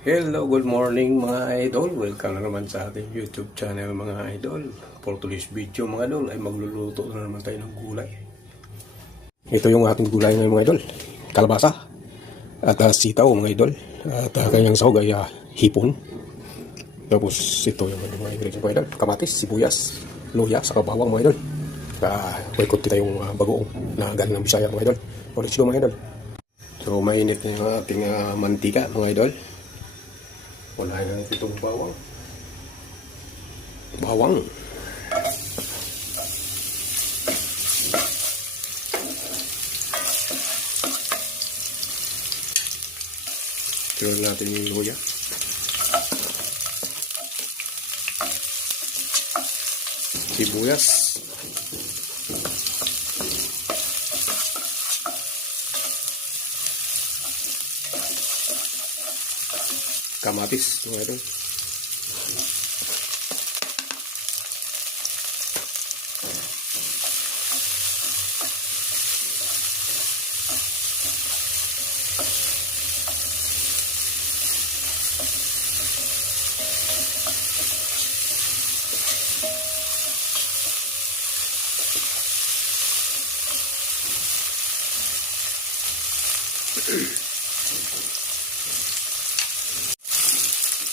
Hello, good morning mga idol. Welcome na naman sa ating YouTube channel mga idol. For today's video mga idol ay magluluto na naman tayo ng gulay. Ito yung ating gulay ngayon mga idol. Kalabasa at sitaw mga idol. At kanyang sahog ay hipon. Tapos ito yung mga ingredients mga idol. Kamatis, sibuyas, luya, saka bawang mga idol. May kunti tayong bagoong na galing ng Bisaya mga idol. O let's go mga idol. So mainit na yung ating mantika mga idol. Unahin na natin itong bawang. Tignan natin yung luya. Sibuyas. Kamatis, mga idol.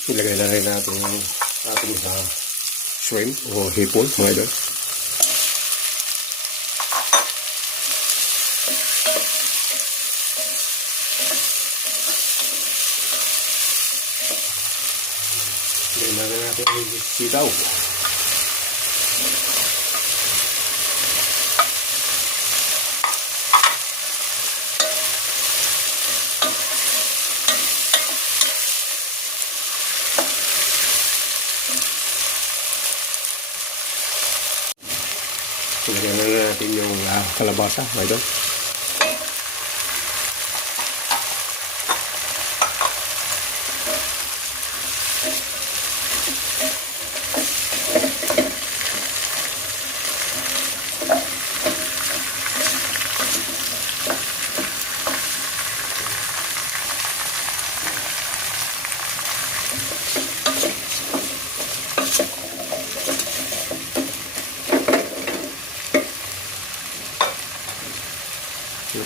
Ilagay na rin natin yung ating shrimp o hipon mga idol. Ilagay na rin natin yung sitaw. Ilagay na natin yung kalabasa, mga idol.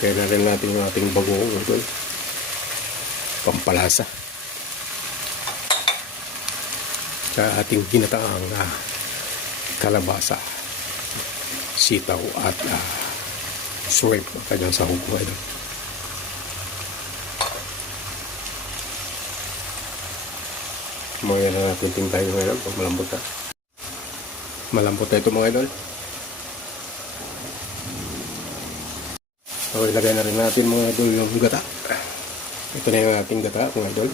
Kaya na rin natin yung ating bagoong ito. Pampalasa. Sa ating ginataang kalabasa, sitaw at shrimp. Kanyang sahog ko ito. Mga na natin tingtay mga idol pag malambot na. Malambot na ito mga idol. So, ilagay na rin natin mga idol yung gata. Ito na yung ating gata mga idol.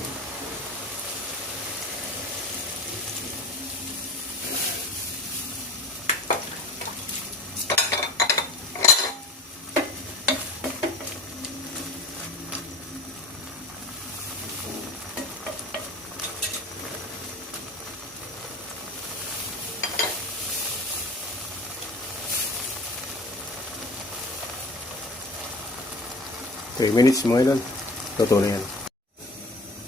Three minutes mga idol. Luto na yan.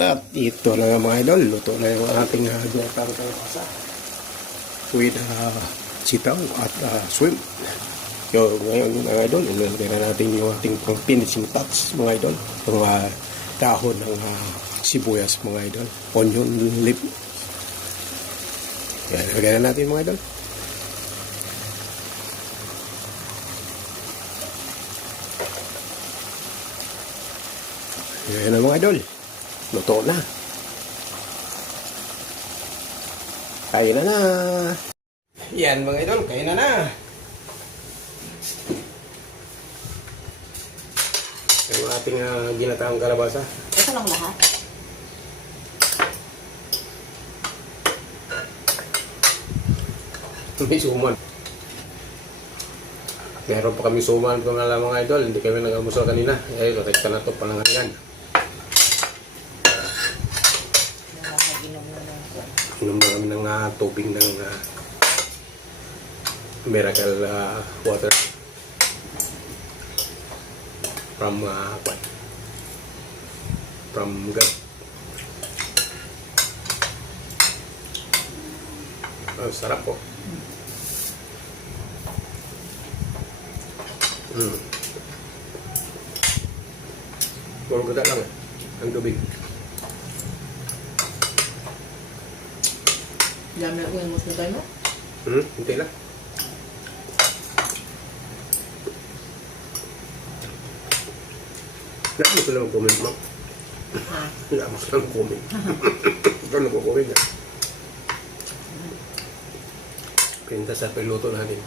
At ito na mga idol. Luto na yung ating ginatang kalabasa with sitaw at shrimp. So ngayon mga idol, ilalagay na natin yung ating pang finishing touch mga idol. Yung dahon ng sibuyas mga idol. Onion leaf. Yan, ilagay na natin mga idol. Yan na mga idol. Luto na. Kain na na. Yan mga idol. Kain na na. Yung ating ginataang kalabasa. Ito lang lahat? May suman. Meron pa kami suman kung alam mga idol. Hindi kami nag-amusal kanina. Eh, rekta na ito. Pananganigan. Inom na kami ng tubig ng miracle water from God. Ang sarap po. Puro gata lang eh. Ang tubig. Dami na yung mas na tayo, no? Hintay lang. Naamas ko lang comment mo. Ha? Naamas ko lang comment. Ito nagko-comment na. Pinta sa piluto natin.